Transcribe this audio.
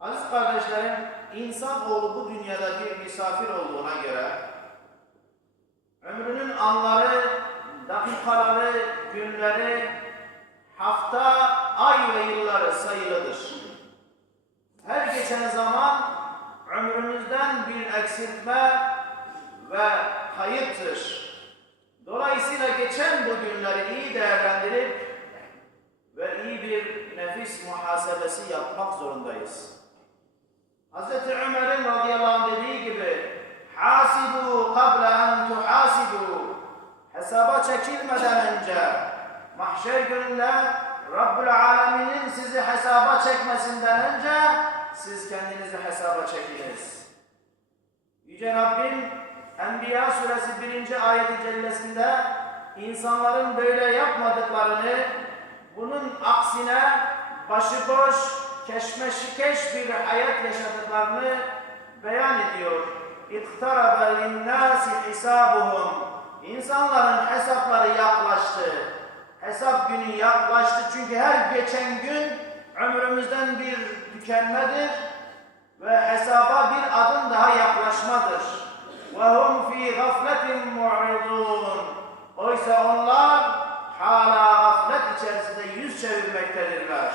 Aziz kardeşlerim, insanoğlu bu dünyada bir misafir olduğuna göre ömrünün anları, dakikaları, günleri, hafta, ay ve yılları sayılıdır. Her geçen zaman ömrümüzden bir eksiltme ve kayıptır. Dolayısıyla geçen bu günleri iyi değerlendirip ve iyi bir nefis muhasebesi yapmak zorundayız. Hz. Ömer'in radıyallahu anh dediği gibi hasibu kable en tuhasibu hesaba çekilmeden önce mahşer gününde Rabbül Alemin'in sizi hesaba çekmesinden önce siz kendinizi hesaba çekiniz. Yüce Rabbim Enbiya suresi 1. ayeti cellesinde insanların böyle yapmadıklarını bunun aksine başıboş, keşmeşikeş bir hayat yaşadıklarını beyan ediyor. اِقْتَرَبَ لِلنَّاسِ حِسَابُهُمْ İnsanların hesapları yaklaştı. Hesap günü yaklaştı çünkü her geçen gün ömrümüzden bir tükenmedir ve hesaba bir adım daha yaklaşmadır. وَهُمْ ف۪ي غَفْلَةٍ مُعْرِضُونَ Oysa onlar hala gaflet içerisinde yüz çevirmektedirler.